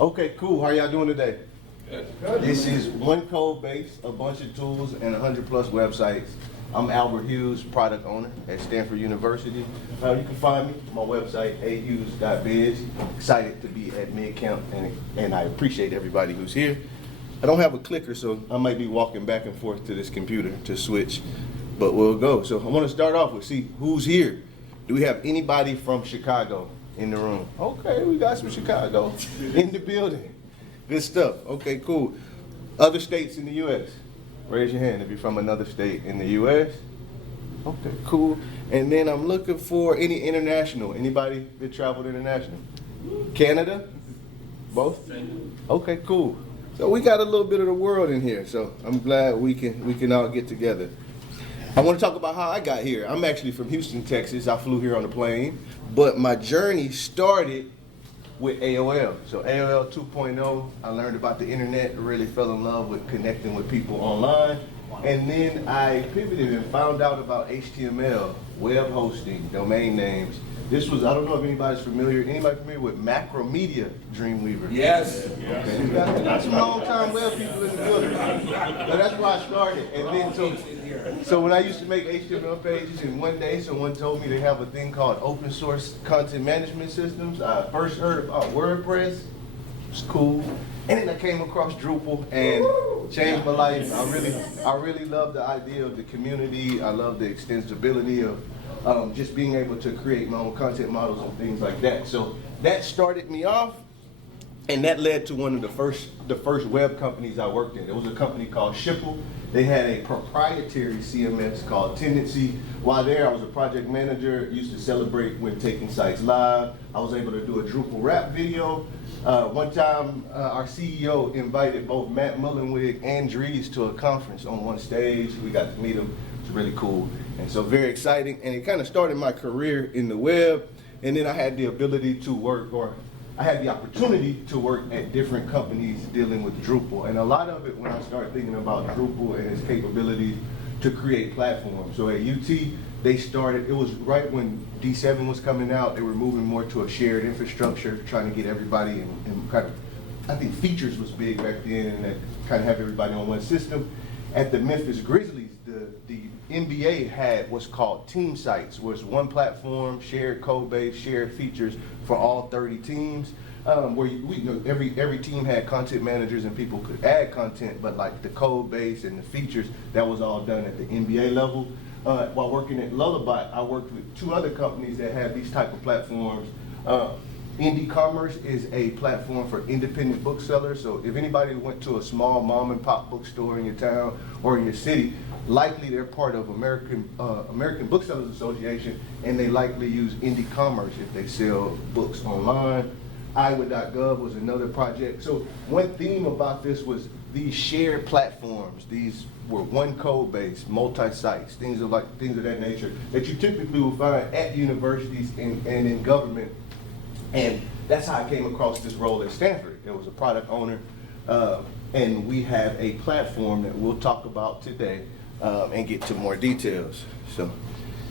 Okay, cool. How y'all doing today? Good. This is one Codebase, a bunch of tools, and 100+ websites. I'm Albert Hughes, product owner at Stanford University. You can find me on my website, ahughes.biz. Excited to be at mid-camp, and I appreciate everybody who's here. I don't have a clicker, so I might be walking back and forth to this computer to switch, but we'll go. So I want to start off with, see who's here. Do we have anybody from Chicago in the room? Okay, we got some Chicago in the building. Good stuff. Okay, cool. Other states in the U.S.? Raise your hand if you're from another state in the U.S. Okay, cool. And then I'm looking for any international. Anybody that traveled international? Canada? Both? Okay, cool. So we got a little bit of the world in here, so I'm glad we can all get together. I want to talk about how I got here. I'm actually from Houston, Texas. I flew here on a plane, but my journey started with AOL. So AOL 2.0, I learned about the internet, really fell in love with connecting with people online. And then I pivoted and found out about HTML, web hosting, domain names. This was, I don't know if anybody's familiar, anybody familiar with Macromedia Dreamweaver? Yes. Okay. We got some long-time web people in the building. So that's where I started. And then so when I used to make HTML pages, and one day someone told me they have a thing called open source content management systems. I first heard about WordPress. It's cool. And then I came across Drupal and changed my life. I really love the idea of the community. I love the extensibility of just being able to create my own content models and things like that. So that started me off, and that led to one of the first web companies I worked in. It was a company called Shipple. They had a proprietary CMS called Tendency. While there, I was a project manager, used to celebrate when taking sites live. I was able to do a Drupal rap video. One time, our CEO invited both Matt Mullenweg and Dries to a conference on one stage. We got to meet them. It was really cool. And so very exciting. And it kind of started my career in the web. And then I had the ability to work, or I had the opportunity to work at different companies dealing with Drupal. And a lot of it, when I started thinking about Drupal and its capabilities to create platforms. So at UT, they started, it was right when D7 was coming out, they were moving more to a shared infrastructure, trying to get everybody in kind of, I think features was big back then, and that kind of have everybody on one system. At the Memphis Grizzlies, the NBA had what's called team sites, was one platform, shared code base, shared features for all 30 teams, where every team had content managers and people could add content, but like the code base and the features, that was all done at the NBA level. While working at Lullabot, I worked with two other companies that had these type of platforms. Indie Commerce is a platform for independent booksellers. So if anybody went to a small mom and pop bookstore in your town or in your city, likely they're part of American Booksellers Association, and they likely use Indie Commerce if they sell books online. Iowa.gov was another project. So one theme about this was these shared platforms. These were one code base, multi-sites, things of that nature that you typically will find at universities and in government. And that's how I came across this role at Stanford. It was a product owner, and we have a platform that we'll talk about today and get to more details. So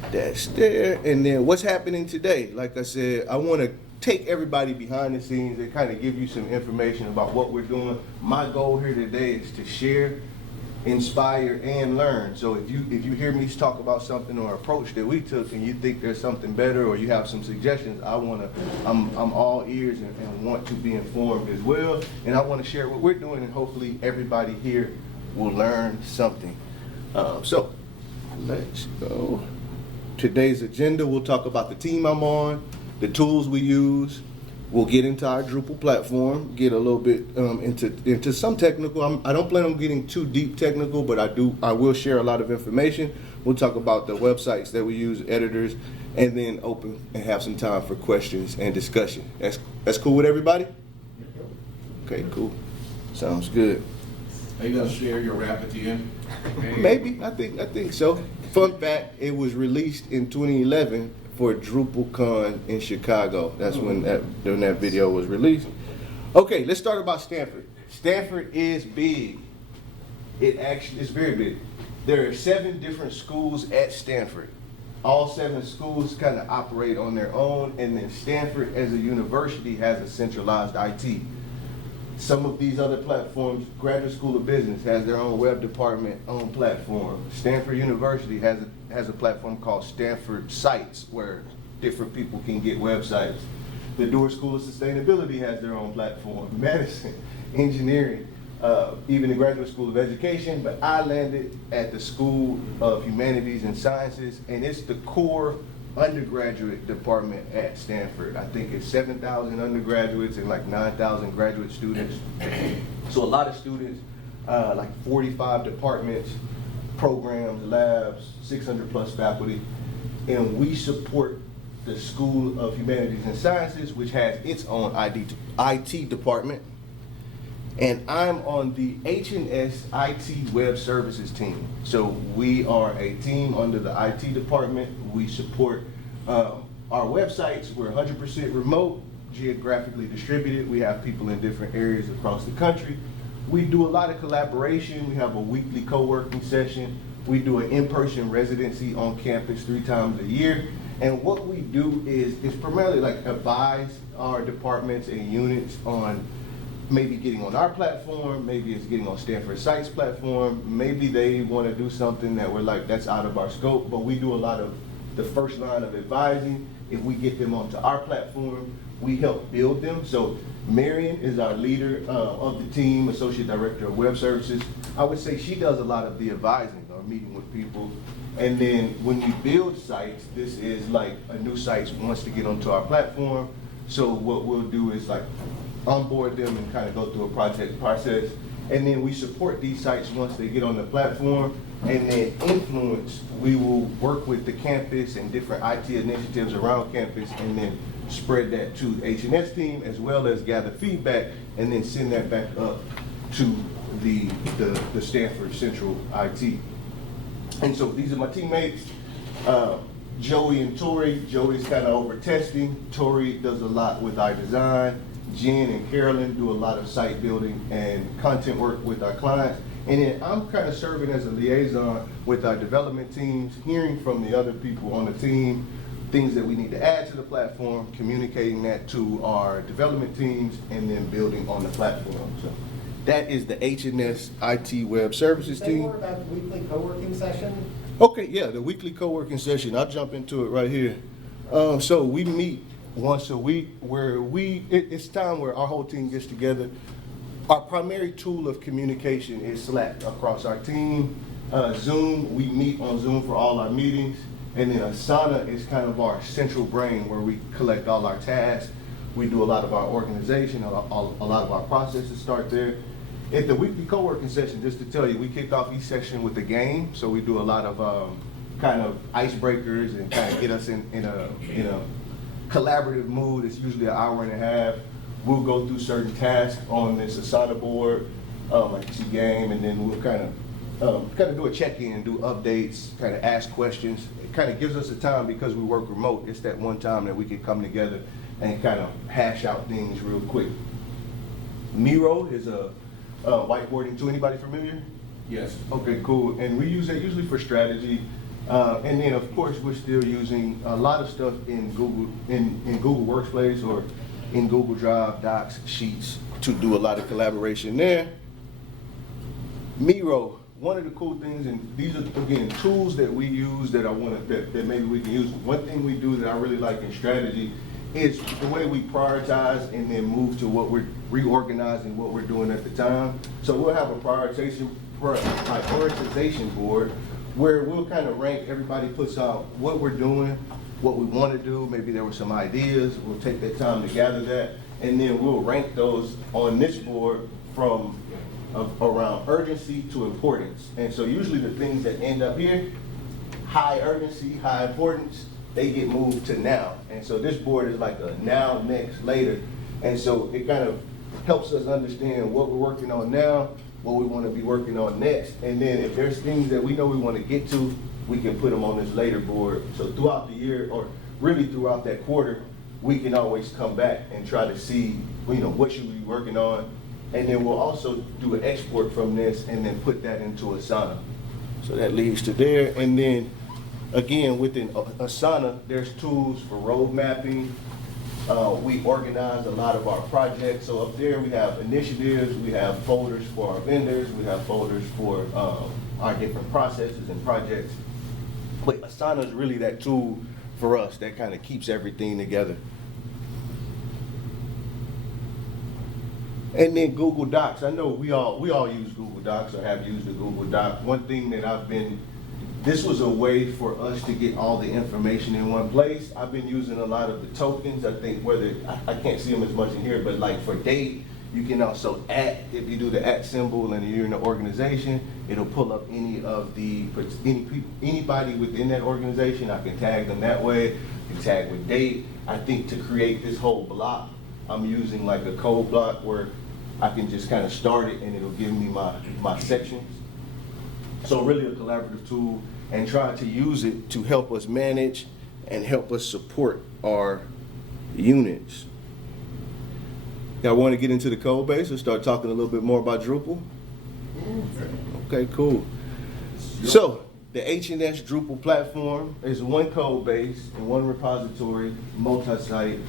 that's there. And then what's happening today? Like I said, I want to take everybody behind the scenes and kind of give you some information about what we're doing. My goal here today is to share, inspire, and learn. So if you hear me talk about something or approach that we took and you think there's something better or you have some suggestions, I'm all ears and want to be informed as well. And I want to share what we're doing, and hopefully everybody here will learn something. So let's go. Today's agenda, we'll talk about the team I'm on, the tools we use. We'll get into our Drupal platform, get a little bit into some technical. I don't plan on getting too deep technical, but I will share a lot of information. We'll talk about the websites that we use, editors, and then open and have some time for questions and discussion. That's cool with everybody? Okay, cool. Sounds good. Are you gonna share your rap at the end? Maybe, I think so. Fun fact, it was released in 2011 for DrupalCon in Chicago. That's when that video was released. Okay, let's start about Stanford. Stanford is big. It actually is very big. There are 7 different schools at Stanford. All 7 schools kind of operate on their own, and then Stanford as a university has a centralized IT. Some of these other platforms, Graduate School of Business has their own web department, own platform. Stanford University has a platform called Stanford Sites where different people can get websites. The Doer School of Sustainability has their own platform. Medicine, engineering, even the Graduate School of Education, but I landed at the School of Humanities and Sciences, and it's the core undergraduate department at Stanford. I think it's 7,000 undergraduates and like 9,000 graduate students. So a lot of students, like 45 departments, programs, labs, 600 plus faculty, and we support the School of Humanities and Sciences, which has its own IT department. And I'm on the H&S IT Web Services team. So we are a team under the IT department. We support our websites. We're 100% remote, geographically distributed. We have people in different areas across the country. We do a lot of collaboration. We have a weekly co-working session. We do an in-person residency on campus 3 times a year. And what we do is primarily like advise our departments and units on maybe getting on our platform, maybe it's getting on Stanford Sites platform, maybe they want to do something that we're like, that's out of our scope, but we do a lot of the first line of advising. If we get them onto our platform, we help build them. So Marion is our leader of the team, Associate Director of Web Services. I would say she does a lot of the advising or meeting with people. And then when you build sites, this is like a new site wants to get onto our platform. So what we'll do is like onboard them and kind of go through a project process. And then we support these sites once they get on the platform. And then influence, we will work with the campus and different IT initiatives around campus and then spread that to the H&S team as well as gather feedback and then send that back up to the Stanford Central IT. And so these are my teammates, Joey and Tori. Joey's kind of over testing. Tori does a lot with our design. Jen and Carolyn do a lot of site building and content work with our clients. And then I'm kind of serving as a liaison with our development teams, hearing from the other people on the team, things that we need to add to the platform, communicating that to our development teams, and then building on the platform. So that is the H&S IT Web Services Say team. more about the weekly co-working session. Okay, yeah, the weekly co-working session. I'll jump into it right here. So we meet once a week where it's time where our whole team gets together. Our primary tool of communication is Slack across our team. Zoom, we meet on Zoom for all our meetings. And then Asana is kind of our central brain where we collect all our tasks. We do a lot of our organization, a lot of our processes start there. At the weekly co-working session, just to tell you, we kicked off each session with a game. So we do a lot of kind of icebreakers and kind of get us in a collaborative mood. It's usually an hour and a half. We'll go through certain tasks on this Asana board, like you see game, and then we'll kind of do a check-in, do updates, kind of ask questions. It kind of gives us a time because we work remote. It's that one time that we can come together and kind of hash out things real quick. Miro is a whiteboarding tool. Anybody familiar? Yes. Okay, cool. And we use that usually for strategy. And then of course we're still using a lot of stuff in Google Workspace or in Google Drive, Docs, Sheets to do a lot of collaboration there. Miro, one of the cool things, and these are again tools that we use that that maybe we can use. One thing we do that I really like in strategy is the way we prioritize and then move to what we're reorganizing what we're doing at the time. So we'll have a prioritization board where we'll kind of rank, everybody puts out what we're doing, what we want to do, maybe there were some ideas, we'll take that time to gather that, and then we'll rank those on this board from around urgency to importance. And so usually the things that end up here, high urgency, high importance, they get moved to now. And so this board is like a now, next, later. And so it kind of helps us understand what we're working on now, what we want to be working on next. And then if there's things that we know we want to get to, we can put them on this later board. So throughout the year, or really throughout that quarter, we can always come back and try to see, what should we be working on. And then we'll also do an export from this and then put that into Asana. So that leads to there. And then again, within Asana, there's tools for road mapping We organize a lot of our projects. So up there we have initiatives, we have folders for our vendors, we have folders for our different processes and projects. But Asana is really that tool for us that kind of keeps everything together. And then Google Docs. I know we all use Google Docs or have used the Google Doc. One thing that this was a way for us to get all the information in one place. I've been using a lot of the tokens. I think I can't see them as much in here, but like for date, you can also if you do the symbol and you're in an organization, it'll pull up anybody within that organization. I can tag them that way. You can tag with date. I think to create this whole block, I'm using like a code block where I can just kind of start it and it'll give me my sections. So really a collaborative tool, and try to use it to help us manage and help us support our units. Y'all want to get into the code base and start talking a little bit more about Drupal? Okay, cool. So the H&S Drupal platform is one code base and one repository, multi-site.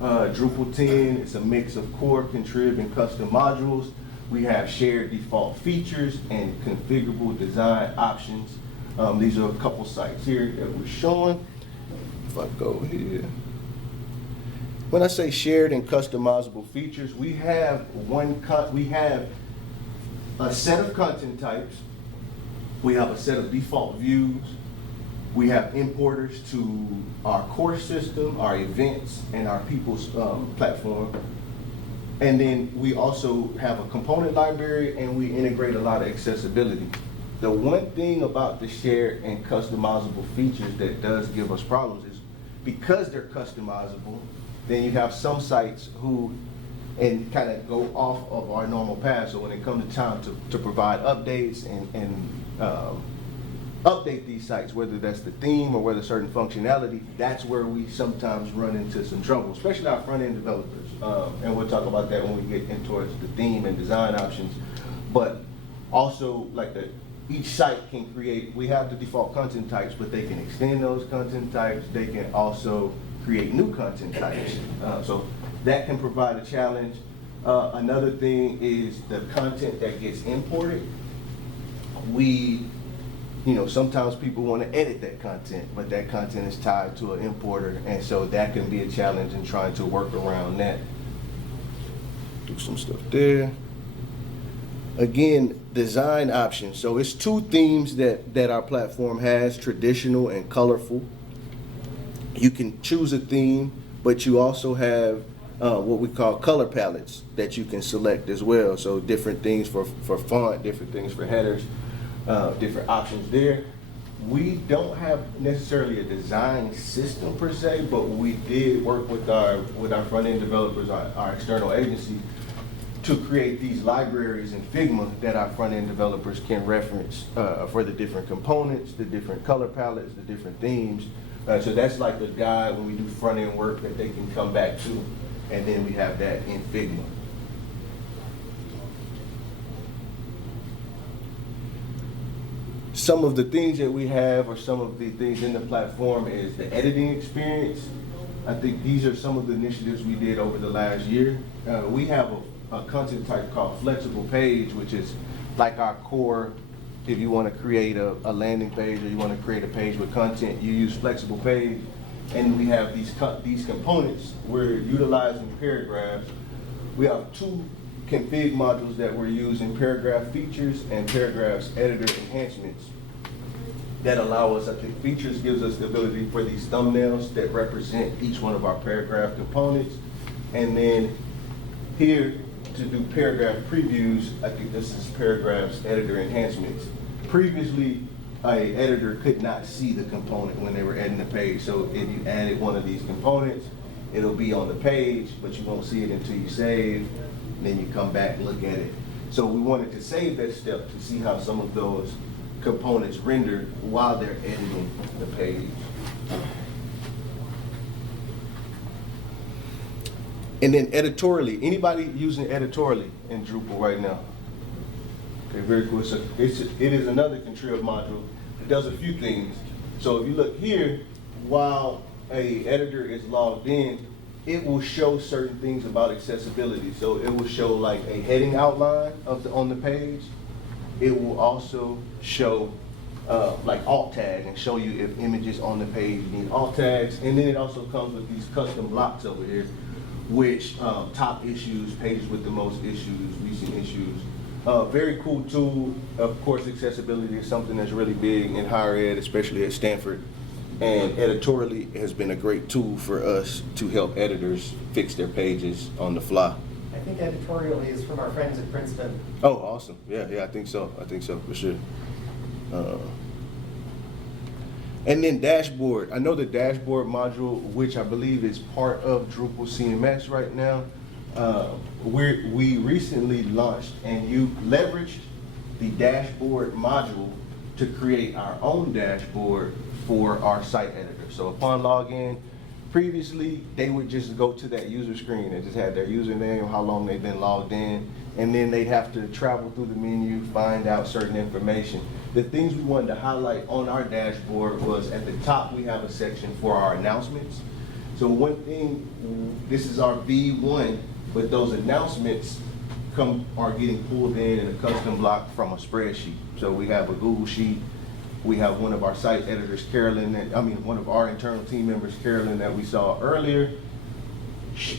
Drupal 10 is a mix of core, contrib, and custom modules. We have shared default features and configurable design options. These are a couple sites here that we're showing. If I go here. When I say shared and customizable features, we have a set of content types. We have a set of default views. We have importers to our core system, our events, and our people's platform. And then we also have a component library, and we integrate a lot of accessibility. The one thing about the shared and customizable features that does give us problems is because they're customizable, then you have some sites who kind of go off of our normal path. So when it comes to time to provide updates and update these sites, whether that's the theme or whether certain functionality, that's where we sometimes run into some trouble, especially our front-end developers. And we'll talk about that when we get into towards the theme and design options. But also, like each site can create, we have the default content types, but they can extend those content types. They can also create new content types. So that can provide a challenge. Another thing is the content that gets imported. Sometimes people want to edit that content, but that content is tied to an importer, and so that can be a challenge in trying to work around that. Do some stuff there. Again, design options. So it's two themes that our platform has, traditional and colorful. You can choose a theme, but you also have what we call color palettes that you can select as well. So different things for font, different things for headers. Different options there. We don't have necessarily a design system per se, but we did work with our front-end developers, our external agency, to create these libraries in Figma that our front-end developers can reference for the different components, the different color palettes, the different themes. So that's like the guide when we do front-end work that they can come back to, and then we have that in Figma. Some of the things that we have, or some of the things in the platform, is the editing experience. I think these are some of the initiatives we did over the last year. We have a content type called flexible page, which is like our core. If you want to create a landing page or you want to create a page with content, you use flexible page. And we have these components. We're utilizing paragraphs. We have two config modules that we're using, paragraph features and paragraphs editor enhancements, that allow us, I think features gives us the ability for these thumbnails that represent each one of our paragraph components. And then here to do paragraph previews, I think this is paragraphs editor enhancements. Previously, an editor could not see the component when they were editing the page. So if you added one of these components, it'll be on the page, but you won't see it until you save. Then you come back and look at it. So we wanted to save that step to see how some of those components render while they're editing the page. And then editorially, anybody using editorially in Drupal right now? Okay, very cool. So it is another contrib module. It does a few things. So if you look here, while a editor is logged in, it will show certain things about accessibility. So it will show like a heading outline on the page. It will also show like alt tags and show you if images on the page need alt tags. And then it also comes with these custom blocks over here, which top issues, pages with the most issues, recent issues. Very cool tool. Of course, accessibility is something that's really big in higher ed, especially at Stanford. And editorially has been a great tool for us to help editors fix their pages on the fly. I think editorially is from our friends at Princeton. Oh, awesome. Yeah, I think so. For sure. And then dashboard. I know the dashboard module, which I believe is part of Drupal CMS right now. We recently launched and you leveraged the dashboard module to create our own dashboard for our site editor. So upon login, previously they would just go to that user screen and just had their username, how long they've been logged in, and then they'd have to travel through the menu, find out certain information. The things we wanted to highlight on our dashboard was at the top we have a section for our announcements. So one thing, this is our V1, but those announcements are getting pulled in a custom block from a spreadsheet. So we have a Google Sheet. We have one of our site editors, Carolyn, one of our internal team members, Carolyn, that we saw earlier.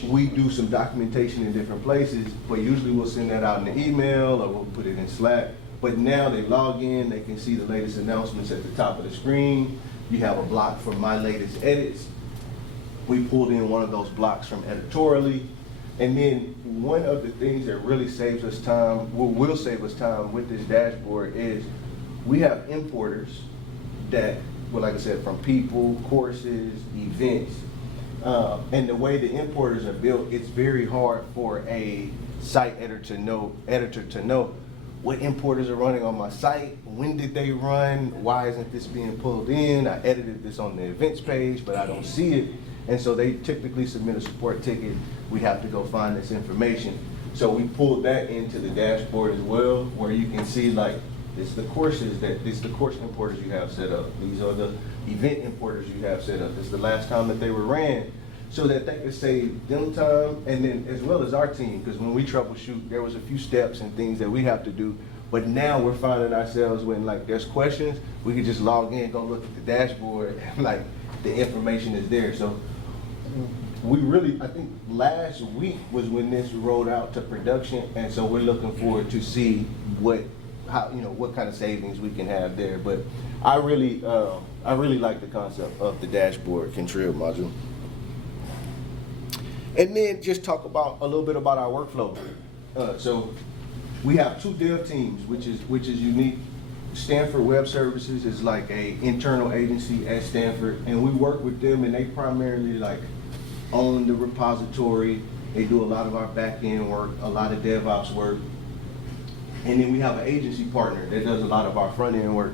We do some documentation in different places, but usually we'll send that out in the email or we'll put it in Slack. But now they log in, they can see the latest announcements at the top of the screen. You have a block for my latest edits. We pulled in one of those blocks from editorially. And then one of the things that really saves us time, will save us time with this dashboard is we have importers that, well, like I said, from people, courses, events. And the way the importers are built, it's very hard for a site editor to know what importers are running on my site, when did they run, why isn't this being pulled in, I edited this on the events page, but I don't see it. And so they typically submit a support ticket, we have to go find this information. So we pulled that into the dashboard as well, where you can see like, it's the course importers you have set up. These are the event importers you have set up. It's the last time that they were ran, so that they could save them time, and then as well as our team, because when we troubleshoot, there was a few steps and things that we have to do. But now we're finding ourselves when like there's questions, we can just log in, go look at the dashboard, and like the information is there. So we really, I think last week was when this rolled out to production, and so we're looking forward to see what kind of savings we can have there. But I really like the concept of the dashboard control module. And then just talk about a little bit about our workflow. So we have 2 dev teams, which is unique. Stanford Web Services is like a internal agency at Stanford, and we work with them, and they primarily like own the repository. They do a lot of our back-end work, a lot of DevOps work. And then we have an agency partner that does a lot of our front-end work.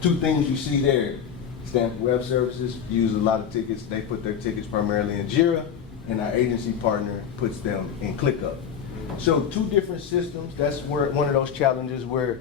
2 things you see there. Stanford Web Services use a lot of tickets. They put their tickets primarily in Jira, and our agency partner puts them in ClickUp. So 2 different systems. That's where one of those challenges where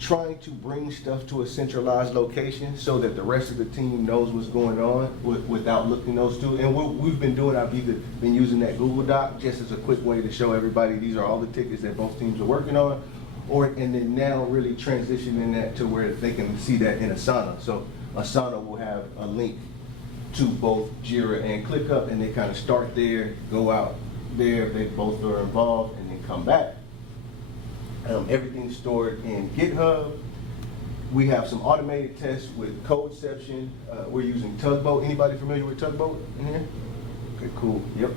trying to bring stuff to a centralized location so that the rest of the team knows what's going on without looking those 2. And what we've been doing, I've either been using that Google Doc just as a quick way to show everybody these are all the tickets that both teams are working on, and then now really transitioning that to where they can see that in Asana. So Asana will have a link to both Jira and ClickUp, and they kind of start there, go out there if they both are involved, and then come back. Everything's stored in GitHub. We have some automated tests with Codeception. We're using Tugboat. Anybody familiar with Tugboat in here? Okay, cool. Yep.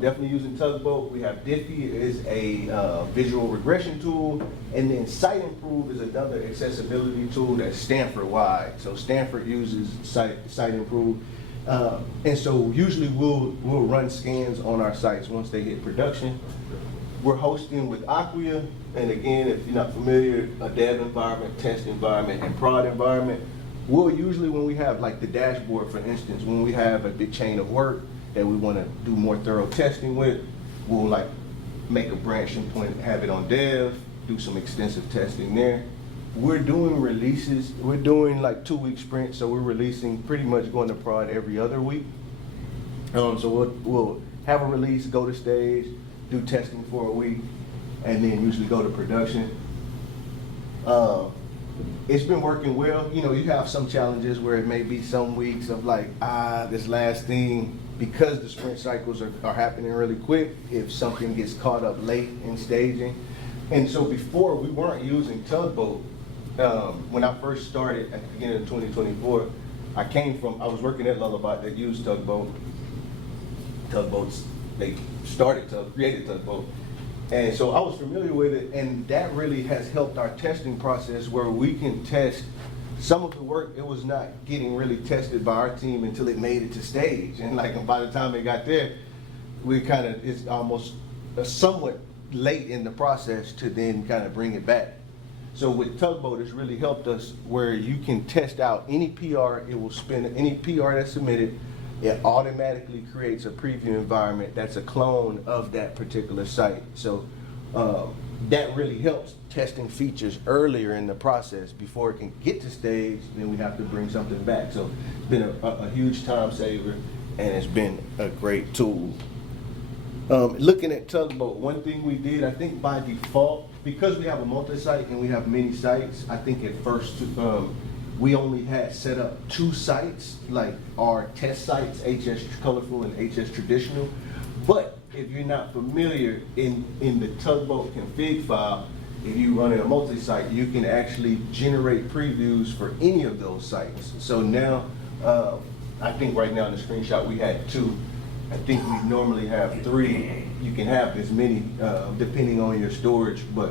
Definitely using Tugboat. We have Diffie is a visual regression tool, and then Site Improve is another accessibility tool that's Stanford-wide. So Stanford uses Site Improve, and so usually we'll run scans on our sites once they hit production. We're hosting with Acquia, and again, if you're not familiar, a dev environment, test environment, and prod environment. We'll usually, when we have like the dashboard, for instance, when we have a big chain of work that we want to do more thorough testing with, we'll like make a branching point, have it on dev, do some extensive testing there. We're doing releases, we're doing like 2-week sprints, so we're releasing pretty much going to prod every other week. So we'll have a release, go to stage, do testing for a week, and then usually go to production. It's been working well. You know, you have some challenges where it may be some weeks of like, this last thing, because the sprint cycles are happening really quick, if something gets caught up late in staging. And so before, we weren't using Tugboat. When I first started at the beginning of 2024, I was working at Lullaby that used Tugboat. Tugboats, they created Tugboat. And so I was familiar with it, and that really has helped our testing process where we can test some of the work. It was not getting really tested by our team until it made it to stage. And like by the time it got there, it's almost somewhat late in the process to then kind of bring it back. So with Tugboat, it's really helped us where you can test out any PR, it will spin any PR that's submitted, it automatically creates a preview environment that's a clone of that particular site. So that really helps testing features earlier in the process before it can get to stage, then we have to bring something back. So it's been a huge time saver, and it's been a great tool. Looking at Tugboat, one thing we did, I think by default, because we have a multi-site and we have many sites, I think at first we only had set up 2 sites, like our test sites, HS Colorful and HS Traditional. But if you're not familiar, in the Tugboat config file, if you run in a multi-site, you can actually generate previews for any of those sites. So now, I think right now in the screenshot we had 2. I think we normally have 3. You can have as many depending on your storage, but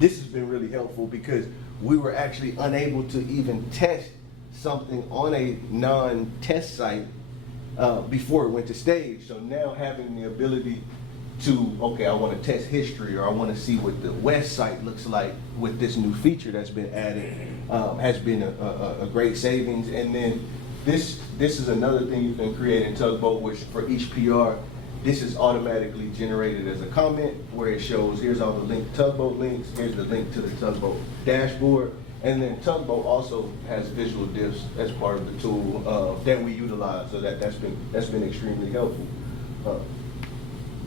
this has been really helpful because we were actually unable to even test something on a non-test site before it went to stage. So now having the ability to, okay, I want to test history, or I want to see what the West site looks like with this new feature that's been added, has been a great savings. And then this is another thing you can create in Tugboat, which for each PR, this is automatically generated as a comment where it shows, here's all the Tugboat links, here's the link to the Tugboat dashboard. And then Tugboat also has visual diffs as part of the tool that we utilize, so that's been extremely helpful.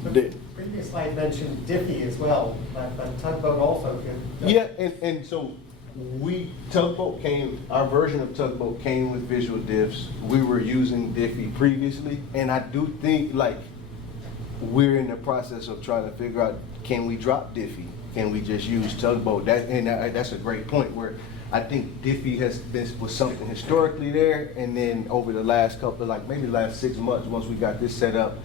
The previous slide mentioned Diffie as well, but Tugboat also could. Yeah, and so our version of Tugboat came with visual diffs. We were using Diffie previously, and I do think like we're in the process of trying to figure out, can we drop Diffie? Can we just use Tugboat? That's a great point where I think Diffie was something historically there, and then over the last maybe the last 6 months, once we got this set up,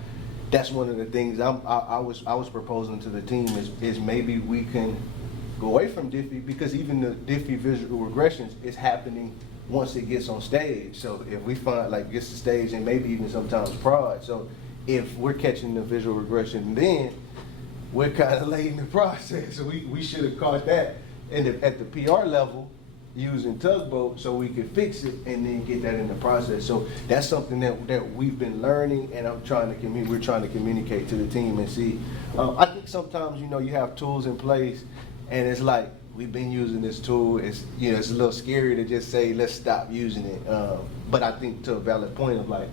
that's one of the things I was proposing to the team is maybe we can go away from Diffie, because even the Diffie visual regressions is happening once it gets on stage. So if we find like gets to stage and maybe even sometimes prod, so if we're catching the visual regression, then we're kind of late in the process. So we should have caught that at the PR level using Tugboat so we could fix it and then get that in the process. So that's something that we've been learning, and we're trying to communicate to the team and see. I think sometimes, you have tools in place and it's like, we've been using this tool. It's it's a little scary to just say, let's stop using it. But I think to a valid point of like,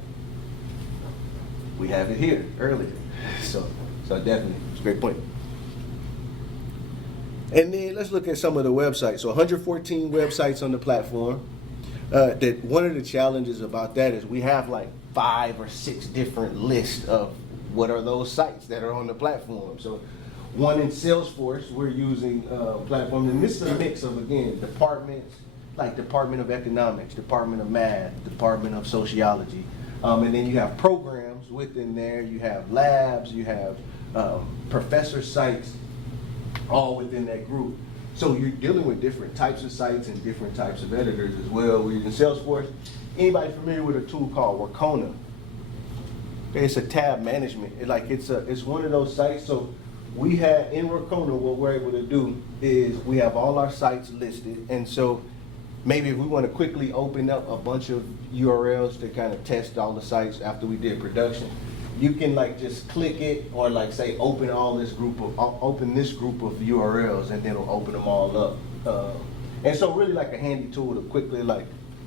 we have it here earlier. So definitely, it's a great point. And then let's look at some of the websites. So 114 websites on the platform. That one of the challenges about that is we have like 5 or 6 different lists of what are those sites that are on the platform. So one in Salesforce, we're using platforms, and this is a mix of, again, departments, like Department of Economics, Department of Math, Department of Sociology. And then you have programs within there, you have labs, you have professor sites, all within that group. So you're dealing with different types of sites and different types of editors as well. We're using Salesforce. Anybody familiar with a tool called Workona? It's a tab management. It's one of those sites. So we have in Workona, what we're able to do is we have all our sites listed, and so maybe if we want to quickly open up a bunch of URLs to kind of test all the sites after we did production, you can just click it, or say open this group of URLs, and then it'll open them all up. And so really a handy tool to quickly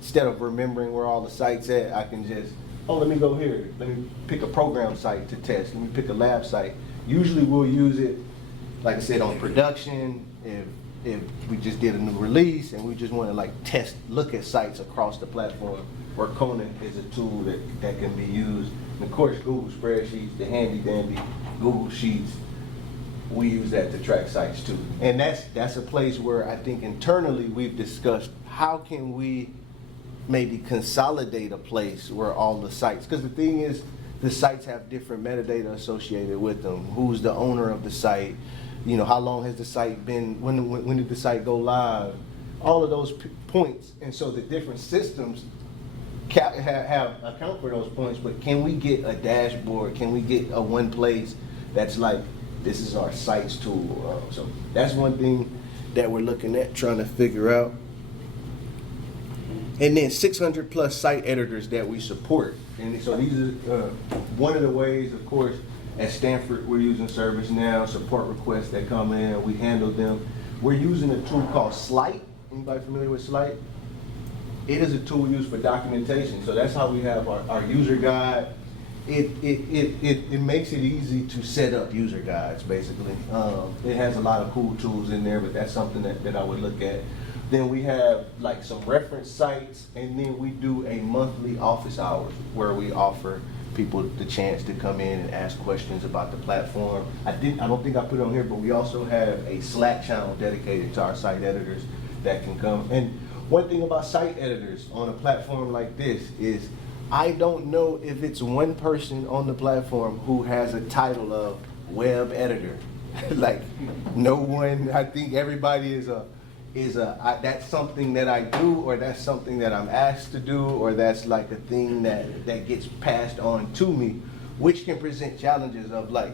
instead of remembering where all the sites at, I can just oh, let me go here, let me pick a program site to test, let me pick a lab site. Usually we'll use it, like I said, on production, if we just did a new release and we just want to like test, look at sites across the platform, where Conan is a tool that can be used. And of course, Google Spreadsheets, the handy dandy Google Sheets, we use that to track sites too. And that's a place where I think internally we've discussed how can we maybe consolidate a place where all the sites, because the thing is, the sites have different metadata associated with them. Who's the owner of the site? You know, how long has the site been, when did the site go live? All of those points. And so the different systems have account for those points, but can we get a dashboard? Can we get a one place that's like, this is our sites tool? So that's one thing that we're looking at, trying to figure out. And then 600 plus site editors that we support. And so these are one of the ways, of course, at Stanford, we're using ServiceNow, support requests that come in, we handle them. We're using a tool called Slite. Anybody familiar with Slite? It is a tool used for documentation. So that's how we have our user guide. It makes it easy to set up user guides, basically. It has a lot of cool tools in there, but that's something that I would look at. Then we have like some reference sites, and then we do a monthly office hours where we offer people the chance to come in and ask questions about the platform. I don't think I put it on here, but we also have a Slack channel dedicated to our site editors that can come. And one thing about site editors on a platform like this is I don't know if it's one person on the platform who has a title of web editor. Like no one, I think everybody is that's something that I do, or that's something that I'm asked to do, or that's like a thing that gets passed on to me, which can present challenges of like,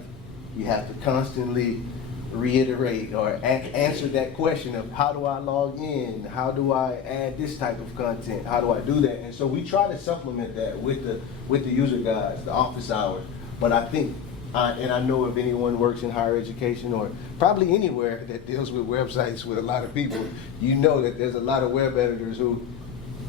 you have to constantly reiterate or answer that question of how do I log in? How do I add this type of content? How do I do that? And so we try to supplement that with the user guides, the office hours. But I think, and I know if anyone works in higher education or probably anywhere that deals with websites with a lot of people, you know that there's a lot of web editors who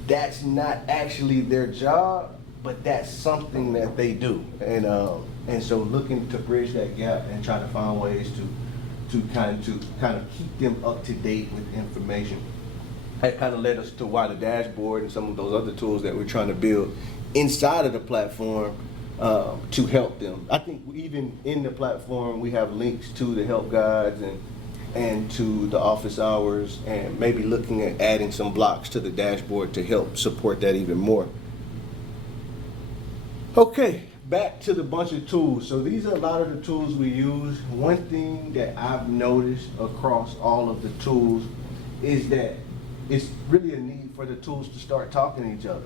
that's not actually their job, but that's something that they do. And so looking to bridge that gap and trying to find ways to kind of keep them up to date with information. That kind of led us to why the dashboard and some of those other tools that we're trying to build inside of the platform to help them. I think even in the platform we have links to the help guides and to the office hours, and maybe looking at adding some blocks to the dashboard to help support that even more. Okay, back to the bunch of tools. So these are a lot of the tools we use. One thing that I've noticed across all of the tools is that it's really a need for the tools to start talking to each other.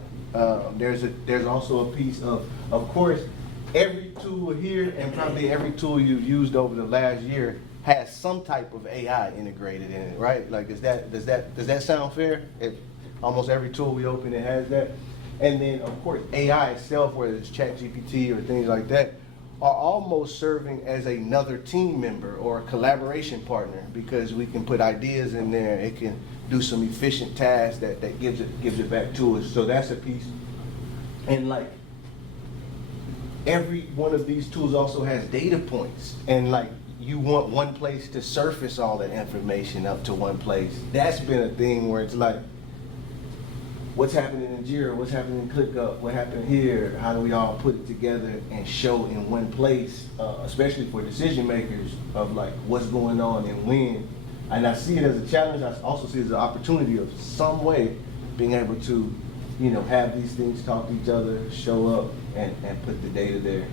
There's also a piece of course, every tool here and probably every tool you've used over the last year has some type of AI integrated in it, right? Like, does that sound fair? Almost every tool we open, it has that. And then, of course, AI itself, whether it's ChatGPT or things like that, are almost serving as another team member or a collaboration partner, because we can put ideas in there. It can do some efficient tasks that gives it back to us. So that's a piece. And like, every one of these tools also has data points, and like, you want one place to surface all that information up to one place. That's been a thing where it's like, what's happening in Jira, what's happening in ClickUp, what happened here, how do we all put it together and show in one place, especially for decision makers, of like what's going on and when. And I see it as a challenge. I also see it as an opportunity of some way being able to, have these things talk to each other, show up, and put the data there.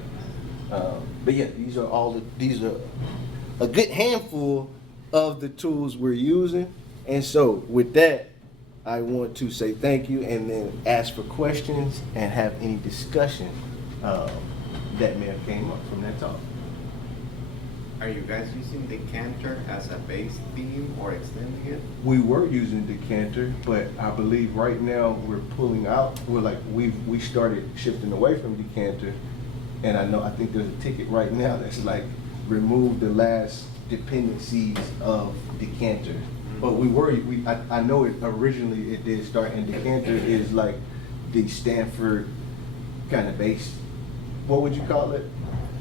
But yeah, these are a good handful of the tools we're using. And so with that, I want to say thank you, and then ask for questions and have any discussion that may have came up from that talk. Are you guys using Decanter as a base theme or extending it? We were using Decanter, but I believe right now we're pulling out. We started shifting away from Decanter, and I think there's a ticket right now that's like, remove the last dependencies of Decanter. But I know it originally it did start, and Decanter is like the Stanford kind of base, what would you call it?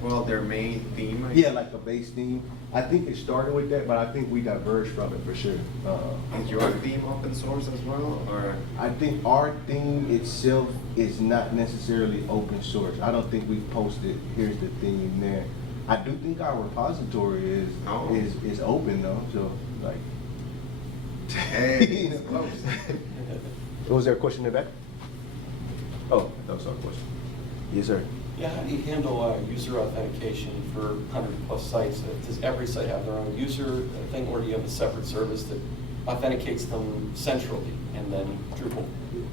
Well, their main theme. I Yeah, like a base theme. I think it started with that, but I think we diverged from it for sure. Is your theme open source as well, or? I think our theme itself is not necessarily open source. I don't think we've posted, here's the theme there. I do think our repository is Oh. is open though, so like. Hey, You know. it's close. Was there a question in the back? Oh, that was our question. Yes, sir. Yeah, how do you handle user authentication for 100+ sites? Does every site have their own user thing, or do you have a separate service that authenticates them centrally, and then Drupal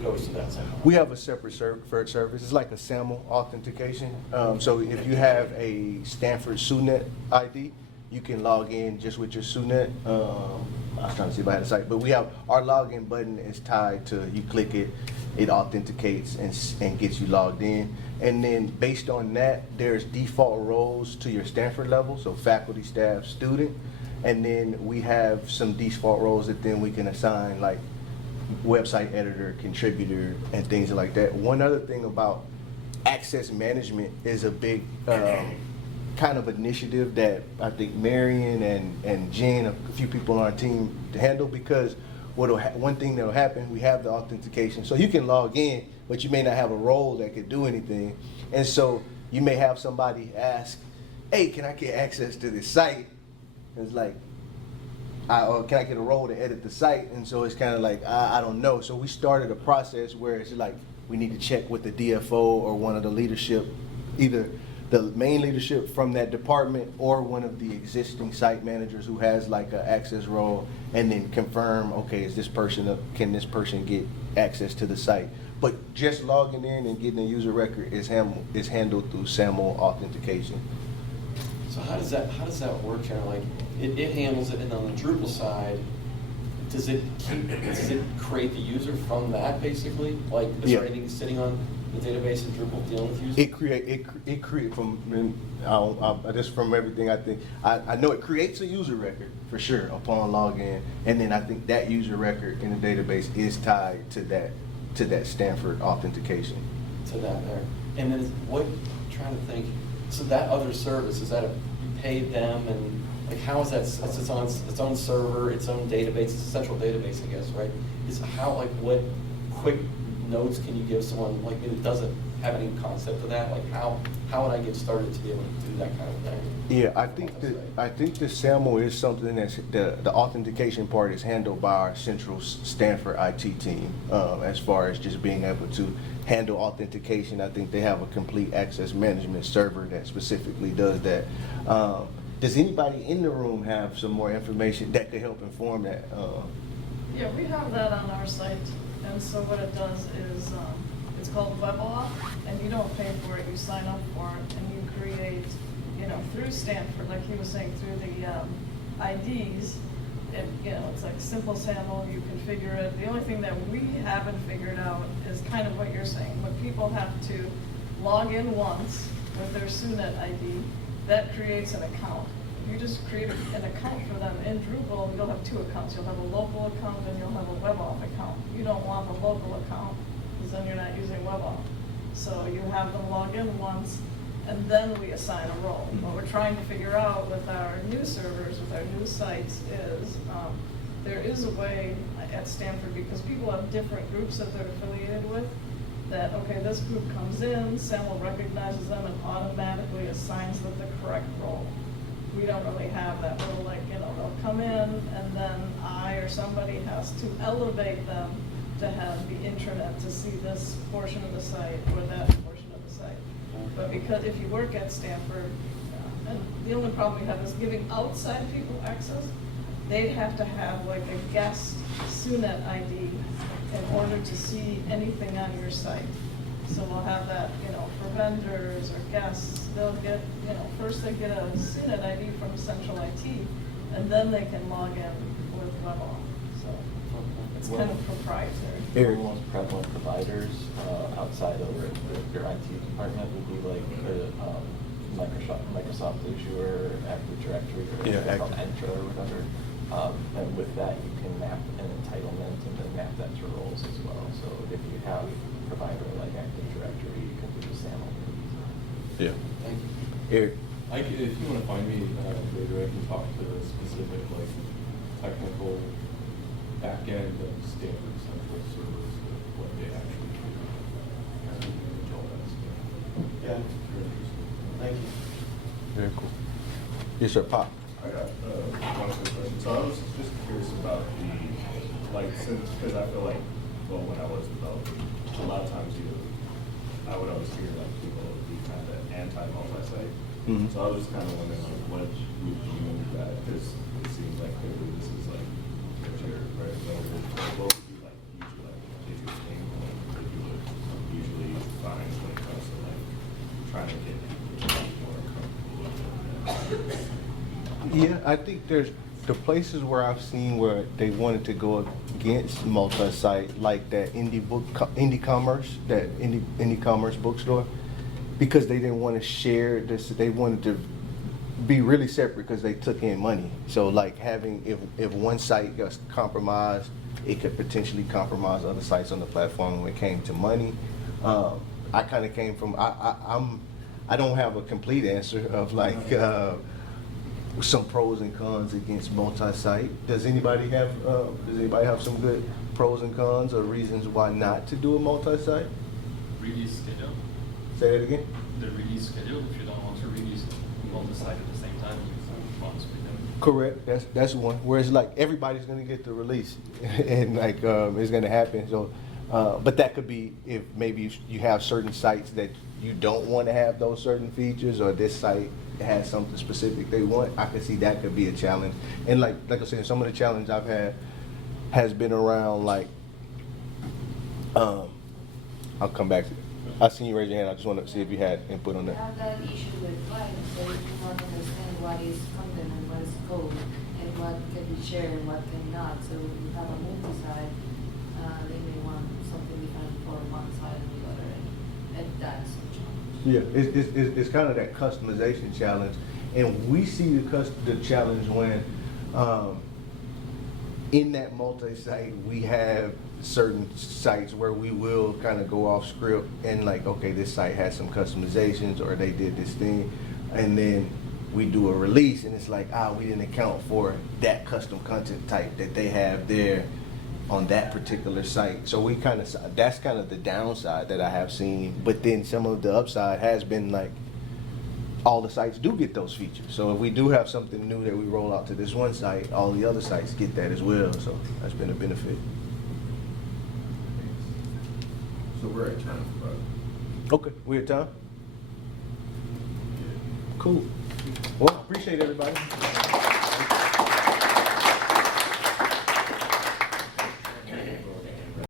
goes to that site? We have a separate service. It's like a SAML authentication. So if you have a Stanford SUNET ID, you can log in just with your SUNET. I was trying to see if I had a site, but we have our login button is tied to, you click it, it authenticates and gets you logged in. And then based on that, there's default roles to your Stanford level, so faculty, staff, student. And then we have some default roles that then we can assign, like website editor, contributor, and things like that. One other thing about access management is a big kind of initiative that I think Marion and Jen, a few people on our team, to handle, because one thing that'll happen, we have the authentication, so you can log in, but you may not have a role that could do anything. And so you may have somebody ask, hey, can I get access to this site? And it's like, or can I get a role to edit the site? And so it's kind of like, I don't know. So we started a process where it's like, we need to check with the DFO or one of the leadership, either the main leadership from that department or one of the existing site managers who has like an access role, and then confirm, okay, is this person, can this person get access to the site? But just logging in and getting a user record is handled through SAML authentication. So how does that work, Sharon? Like it handles it, and on the Drupal side, does it create the user from that basically? Like is there anything sitting on the database in Drupal dealing with users? It create from just from everything I think I know it creates a user record for sure upon login, and then I think that user record in the database is tied to that Stanford authentication. To that there, and then trying to think. So that other service, is that you pay them, and like how is that? It's its own server, its own database. It's a central database, I guess, right? Is how, like, what quick notes can you give someone like me that doesn't have any concept of that? Like how would I get started to be able to do that kind of thing? Yeah, I think the SAML is something that's the authentication part is handled by our central Stanford IT team. As far as just being able to handle authentication, I think they have a complete access management server that specifically does that. Does anybody in the room have some more information that could help inform that? Yeah, we have that on our site, and so what it does is, it's called WebAuth, and you don't pay for it, you sign up for it, and you create, through Stanford, like he was saying, through the IDs, it's like simple SAML, you configure it. The only thing that we haven't figured out is kind of what you're saying, but people have to log in once with their SUNET ID, that creates an account. You just create an account for them in Drupal, you'll have two accounts. You'll have a local account and you'll have a WebAuth account. You don't want the local account, because then you're not using WebAuth. So you have them log in once, and then we assign a role. What we're trying to figure out with our new servers, with our new sites, is there is a way at Stanford, because people have different groups that they're affiliated with, that, okay, this group comes in, SAML recognizes them and automatically assigns them the correct role. We don't really have that. We're like, they'll come in, and then I or somebody has to elevate them to have the intranet to see this portion of the site or that portion of the site. But because if you work at Stanford, and the only problem we have is giving outside people access, they'd have to have like a guest SUNET ID in order to see anything on your site. So we'll have that, for vendors or guests, they'll get, first they get a SUNET ID from central IT, and then they can log in with WebAuth. So it's kind of proprietary. The most prevalent providers outside of your IT department would be like Microsoft Azure, Active Directory, or called Entra or whatever. And with that, you can map an entitlement and then map that to roles as well. So if you have a provider like Active Directory, you can do the SAML really easily. Yeah. Thank you. Eric? If you want to find me later, I can talk to the specific, like, technical back end of Stanford Central servers, what they actually do. And all that stuff. Yeah. If you're interested. Thank you. Very cool. Yes, sir, Pop. I got one quick question. So I was just curious about the, like, since, because I feel like, well, when I was developing, a lot of times I would always hear like people be kind of anti-multi-site. Mhm. So I was just kind of wondering like what would you that, because it seems like clearly this is like, what you're very available for. What would be like usually like the biggest pain point that you would usually find when it comes to like trying to get people to be more comfortable with it? Yeah, I think there's the places where I've seen where they wanted to go against multi-site, like that indie commerce bookstore, because they didn't want to share this. They wanted to be really separate because they took in money. So like having if one site got compromised, it could potentially compromise other sites on the platform when it came to money. I kind of came from I don't have a complete answer of like. Some pros and cons against multi-site. Does anybody have some good pros and cons or reasons why not to do a multi-site? Release schedule. Say that again. The release schedule. If you don't want to release multi-site at the same time, you want to split them. Correct. That's one. Whereas like everybody's gonna get the release, and like it's gonna happen. So, but that could be if maybe you have certain sites that you don't want to have those certain features, or this site has something specific they want. I could see that could be a challenge. And like I said, some of the challenge I've had has been around like I'll come back to it. I seen you raise your hand. I just want to see if you had input on We that. have that issue with clients, they do not understand what is content and what is code, and what can be shared and what cannot. So if you have a multi-site, they may want something different for one side and the other, and that's a challenge. Yeah, it's kind of that customization challenge, and we see the challenge when in that multi-site we have certain sites where we will kind of go off script and like, okay, this site has some customizations or they did this thing, and then we do a release and it's like, we didn't account for that custom content type that they have there on that particular site. So that's kind of the downside that I have seen. But then some of the upside has been like all the sites do get those features. So if we do have something new that we roll out to this one site, all the other sites get that as well. So that's been a benefit. So we're at time, but Okay, we at time? Cool. Well, appreciate everybody.